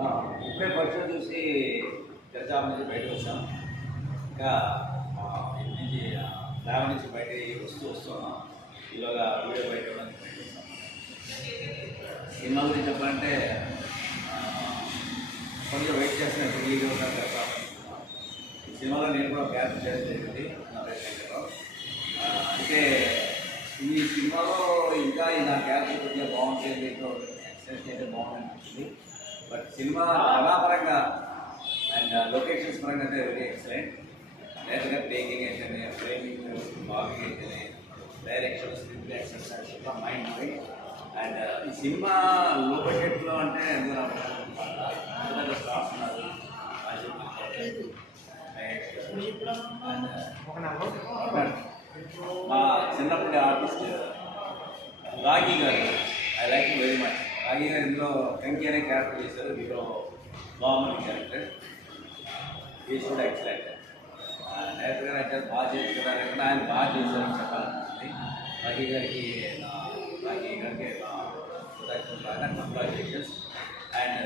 ముప్పై పరీక్షలు చూసి తెరచాప నుంచి బయటకు వచ్చాం. ఇంకా ఇంటి నుంచి ల్యాబ్ నుంచి బయట వస్తున్నాం. ఇలాగా వీడియో బయట ఇవ్వడానికి బయట వస్తాం. సినిమా గురించి చెప్పాలంటే కొంచెం వెయిట్ చేస్తున్నట్టు రిలీజ్ అవుతాను కదా. ఈ సినిమాలో నేను కూడా క్యారెక్టర్ చేయడం జరిగింది. నా పేరు శంకర్రావు. అంటే ఈ సినిమాలో ఇంకా నా క్యారెక్టర్ కొద్దిగా బాగుంటుంది, ఎక్స్ప్రెస్ అయితే బాగుంటుంది. బట్ సినిమా కళాపరంగా అండ్ లొకేషన్స్ పరంగా అయితే వెరీ ఎక్సలెంట్. డైరెక్ట్గా టేకింగ్ అయితేనే, ఫ్రేమింగ్, బాబింగ్ అయితేనే, డైరెక్షన్, స్క్రిప్ట్ డైరెక్షన్ చాలా మైండ్ బ్లోయింగ్. అండ్ ఈ సినిమా లో బడ్జెట్లో అంటే ఎందుకు స్టార్స్ ఉన్నారు. మా చిన్నప్పటి ఆర్టిస్ట్ రాఘీ గారు, I like very much. Raghi గారు ఇందులో వెంకీ అనే క్యారెక్టర్ చేశారు. హీరో బాగుమని క్యారెక్టర్. ఈజ్ కూడా ఎక్సలెంట్. డైరెక్టర్ గారు అయితే బాగా చేస్తున్నారు. ఆయన బాగా చేశారని చెప్పాలనిపిస్తుంది. రాఘీ గారికి congratulations. And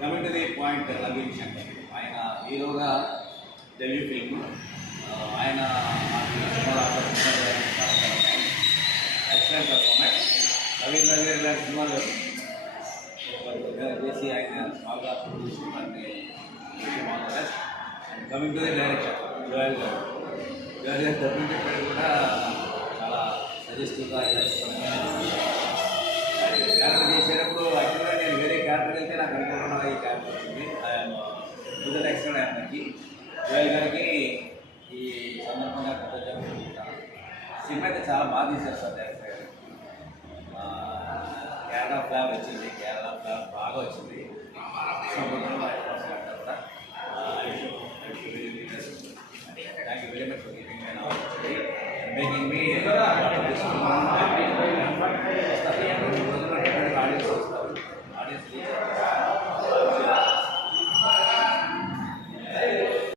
coming to the point, Naveen Shankar ఆయన హీరోగా డెబ్యూ ఫిల్మ్. ఆయన ఎక్సలెంట్ పర్ఫార్మెన్స్. నవీన్ గారు ఇలాంటి సినిమాలు చేసి ఆయన బాగా produce and coming to the director Joel గారు. జోయల్ గారు డబ్బులు చెప్పాడు కూడా చాలా సజెస్టివ్గా క్యారెక్టర్ చేసేటప్పుడు యాక్చువల్గా నేను వేరే క్యారెక్టర్ అయితే నాకు అనుకోకుండా ఈ క్యారెక్టర్ వచ్చింది. టు ద నెక్స్ట్ ఆయనకి జోయల్ గారికి ఈ సందర్భంగా కృతజ్ఞతలు. సినిమా అయితే చాలా బాగా తీశారు సార్ డైరెక్టర్ గారు. కేరళ ఫ్లాగ్ వచ్చింది, కేరళ ఫ్లాగ్ బాగా వచ్చింది.